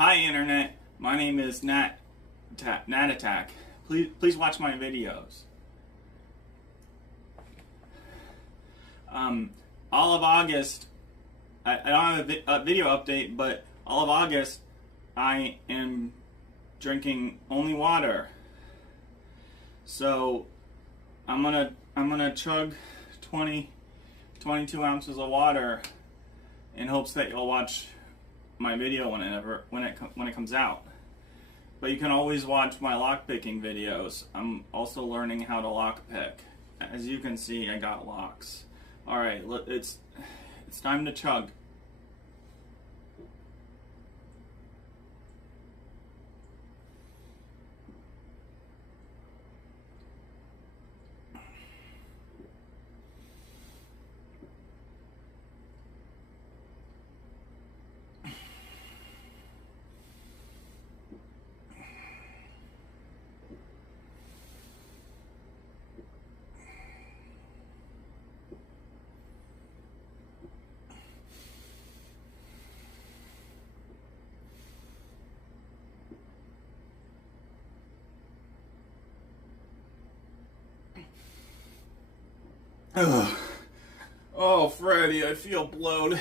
Hi Internet, my name is Nat Attack. Please watch my videos. All of August, I don't have a video update, but all of August I am drinking only water. So I'm gonna chug 22 ounces of water in hopes that you'll watch my video when it comes out. But you can always watch my lockpicking videos. I'm also learning how to lockpick. As you can see, I got locks. All right, it's time to chug. Ugh. Oh, Freddy, I feel bloated.